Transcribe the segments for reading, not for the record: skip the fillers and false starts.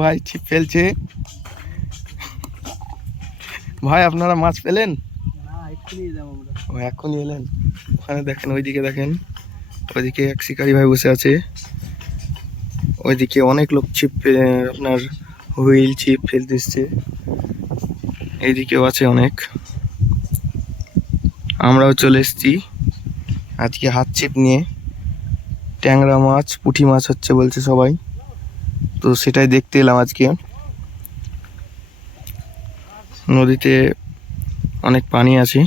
ভাই ছিপ ফেলছে। ভাই আপনারা মাছ পেলেন? ও এখনই এলেন? ওখানে দেখেন, ওইদিকে দেখেন, ওইদিকে এক শিকারি ভাই বসে আছে, ওইদিকে অনেক লোক ছিপ আপনার হুইল ছিপ ফেলতে এসছে, এইদিকেও আছে অনেক। আমরাও চলে এসছি আজকে হাত ছিপ নিয়ে। ট্যাংরা মাছ পুঁটি মাছ হচ্ছে বলছে সবাই, তো সেটাই দেখতে এলাম আজকে। নদীতে অনেক পানি আছে,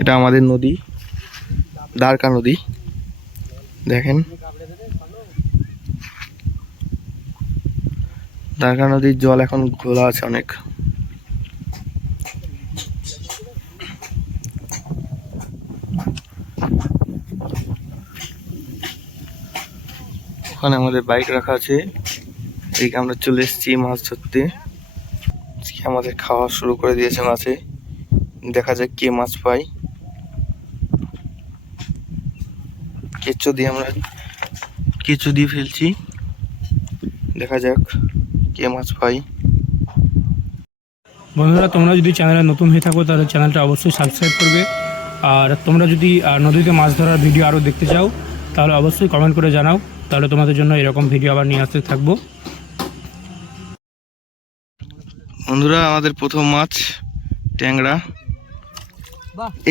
এটা আমাদের নদী, দ্বারকা নদী। দেখেন দ্বারকা নদীর জল এখন ঘোলা আছে অনেক। ওখানে আমাদের বাইক রাখা আছে, এইদিকে আমরা চলে এসেছি মাছ ধরতে। আমাদের খাওয়া শুরু করে দিয়েছে মাছে, দেখা যাক কে মাছ পাই। কেঁচো দিয়ে আমরা কেঁচো দিয়ে ফেলছি, দেখা যাক কে মাছ পাই। বন্ধুরা, তোমরা যদি চ্যানেলে নতুন হয়ে থাকো তাহলে চ্যানেলটা অবশ্যই সাবস্ক্রাইব করবে। আর তোমরা যদি নদীতে মাছ ধরার ভিডিও আরও দেখতে চাও তাহলে অবশ্যই কমেন্ট করে জানাও, তাহলে তোমাদের জন্য এরকম ভিডিও আবার নিয়ে আসতে থাকবো। বন্ধুরা, আমাদের প্রথম মাছ ট্যাংরা।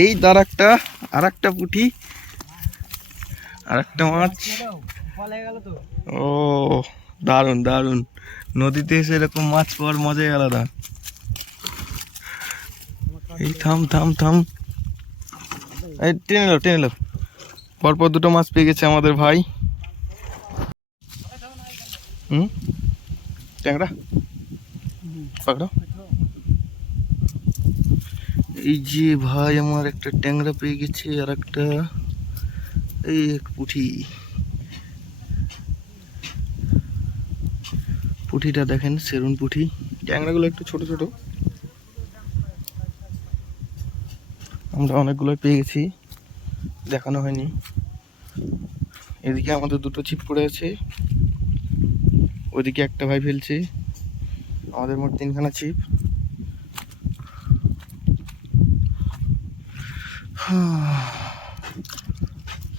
এই তার আর একটা পুঁটি, আর একটা মাছ। ও দারুন দারুন, নদীতে এসে এরকম মাছ পাওয়ার মজাই আলাদা। এই থাম থাম থাম, এই টেনে এলো। পরপর দুটো মাছ পেয়ে গেছে আমাদের ভাই। ট্যাংরা পাকড়াও। এই যে ভাই আমার একটা ট্যাংরা পেয়ে গেছে, আর একটা এই পুঁটি। পুঁটিটা দেখেন, সেরুন পুঁটি। ট্যাংরাগুলো একটু ছোট ছোট, আমরা অনেকগুলো পেয়ে গেছি, দেখানো হয়নি। এদিকে আমাদের দুটো ছিপ পড়ে আছে, ওইদিকে একটা ভাই ফেলছে, আমাদের মোট 3খানা ছিপ।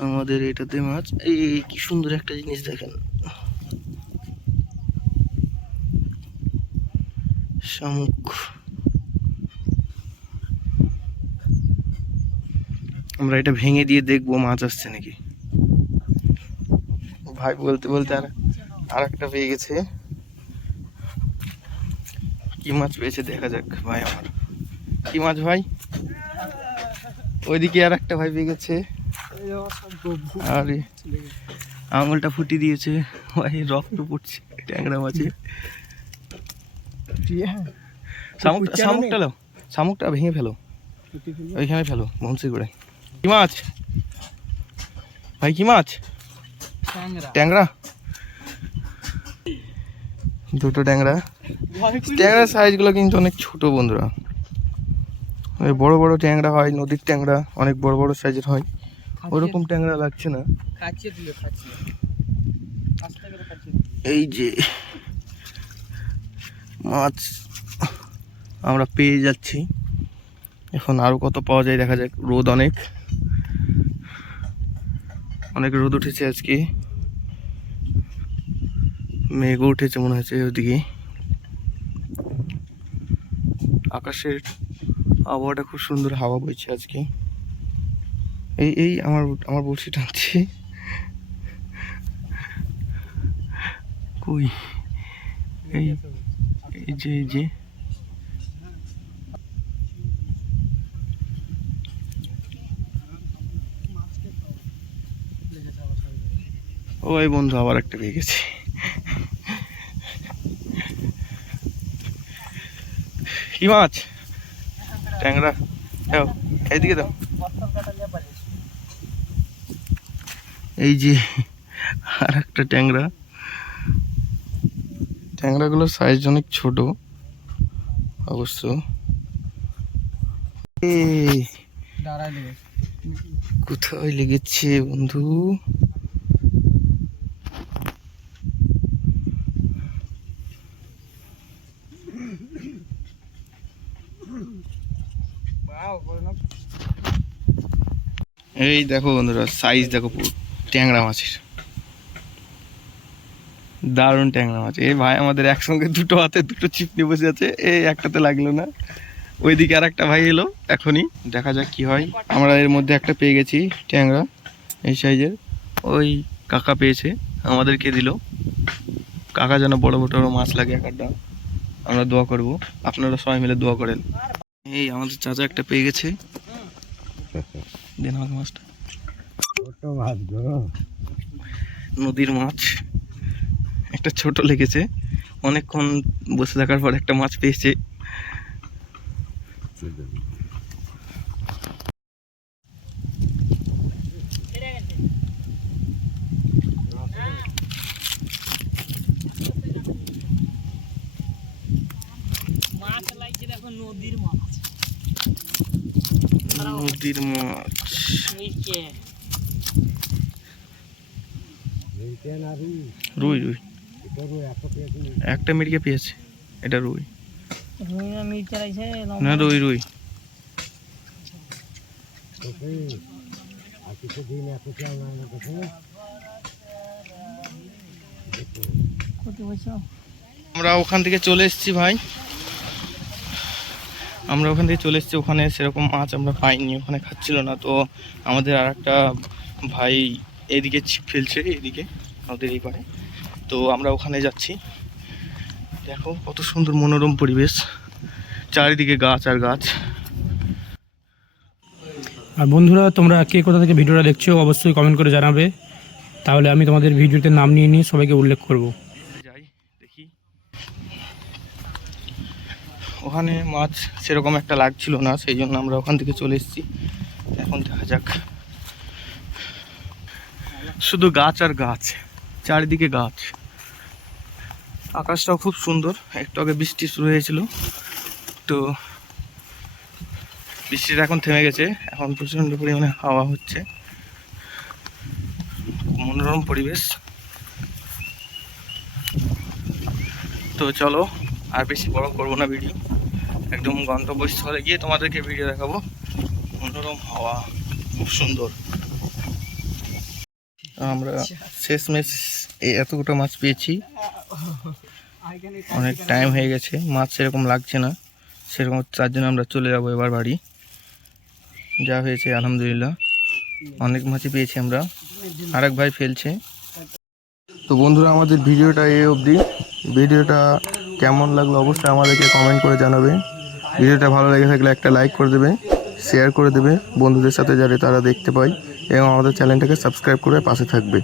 আমাদের এটাতে মাছ। এই কি সুন্দর একটা জিনিস দেখেন, শামুক। আমরা এটা ভেঙে দিয়ে দেখবো মাছ আসছে নাকি। ভাই বলতে বলতে আর একটা পেয়ে গেছে। কি মাছ পেয়েছে দেখা যাক ভাই আমার। কি মাছ ভাই? ওইদিকে আর একটা ভাই পেয়ে গেছে, আরে আঙুলটা ফুটি দিয়েছে ভাই, রক্ত পড়ছে ট্যাংরা মাছে। শামুকটা লো, শামুকটা ভেঙে ফেলো, ওইখানে ফেলো বংশী করে। কি মাছ ভাই? কি মাছ? ট্যাংরা। দুটো ট্যাংরা। ট্যাংরা সাইজগুলো কিন্তু অনেক ছোট বন্ধুরা, বড় বড় ট্যাংরা হয়, নদীর ট্যাংরা অনেক বড় বড় সাইজের হয়, ওরকম ট্যাংরা লাগছে না। এই যে মাছ আমরা পেয়ে যাচ্ছি, এখন আরো কত পাওয়া যায় দেখা যাক। রোদ অনেক রোদ উঠেছে আজকে, মেঘও উঠেছে মনে হচ্ছে ওদিকে। আকাশের আবহাওয়াটা খুব সুন্দর, হাওয়া বইছে আজকে। এই আমার বড়শি টানছে, কই? এই যে ওই বন্ধু আবার একটা পেয়ে গেছে। কি মাছ? ট্যাংরা। দাও এইদিকে দাও। এই যে আর একটা ট্যাংরা। ট্যাংরাগুলোর সাইজ অনেক ছোট অবশ্য। কোথায় লেগেছে বন্ধু? এই দেখো বন্ধুরা, সাইজ দেখো পুরো ট্যাংরা মাছের, দারুণ ট্যাংরা মাছ। এই ভাই আমাদের একসঙ্গে দুটো হাতে দুটো ছিপ নিয়ে বসে আছে, এই একটাতে লাগলো না। ওইদিকে আর একটা ভাই এলো এখনই, দেখা যাক কি হয়। আমরা এর মধ্যে একটা পেয়ে গেছি ট্যাংরা এই সাইজের। ওই কাকা পেয়েছে, আমাদেরকে দিল। কাকা যেন বড় বড় মাছ লাগে এক একটা, আমরা দোয়া করব, আপনারা সবাই মিলে দোয়া করেন। এই আমাদের চাচা একটা পেয়ে গেছে, দেন আমাকে মাছটা। নদীর মাছ, একটা ছোট লেগেছে, অনেকক্ষণ বসে থাকার পর একটা মাছ পেয়েছে। নদীর মাছ, রুই রুই একটা মিরকে পেয়েছে, এটা রুই না, রুই রুই। আমরা ওখান থেকে চলে এসেছি ভাই, আমরা ওখান থেকে চলে এসেছি। ওখানে সেরকম মাছ আমরা পাইনি, ওখানে খাচ্ছিল না। তো আমাদের আর একটা ভাই এদিকে ছিপ ফেলছে, এদিকে নদীর এই পারে। তো আমরা ওখানে যাচ্ছি। দেখো কত সুন্দর মনোরম পরিবেশ, চারিদিকে গাছ আর গাছ। আর বন্ধুরা, তোমরা কে কোথা থেকে ভিডিওটা দেখছো অবশ্যই কমেন্ট করে জানাবে, তাহলে আমি তোমাদের ভিডিওতে নাম নিয়ে নিয়ে সবাইকে উল্লেখ করব। যাই দেখি, ওখানে মাছ সেরকম একটা লাগছিল না, সেই জন্য আমরা ওখান থেকে চলে এসেছি। এখন দেখা যাক, শুধু গাছ আর গাছ, চারিদিকে গাছ। আকাশটাও খুব সুন্দর, একটু আগে বৃষ্টি শুরু হয়েছিল, তো বৃষ্টিটা এখন থেমে গেছে। এখন প্রচণ্ড পরিমাণে হাওয়া হচ্ছে, মনোরম পরিবেশ। তো চলো, আর বেশি বড় করবো না ভিডিও, একদম গন্তব্যস্থলে গিয়ে তোমাদেরকে ভিডিও দেখাবো। মনোরম হাওয়া, খুব সুন্দর। আমরা শেষমেশ এই এতগুলো মাছ পেয়েছি, অনেক টাইম হয়ে গেছে, মাছ সেরকম লাগছে না সেরকম, তার জন্য আমরা চলে যাবো এবার বাড়ি। যা হয়েছে আলহামদুলিল্লাহ, অনেক মাছই পেয়েছি আমরা। আরেক ভাই ফেলছে। তো বন্ধুরা, আমাদের ভিডিওটা এই অবধি। ভিডিওটা কেমন লাগলো অবশ্যই আমাদেরকে কমেন্ট করে জানাবে। ভিডিওটা ভালো লেগে থাকলে একটা লাইক করে দেবে, শেয়ার করে দেবে বন্ধুদের সাথে, যাতে তারা দেখতে পায়, এবং আমাদের চ্যানেলটাকে সাবস্ক্রাইব করে পাশে থাকবে।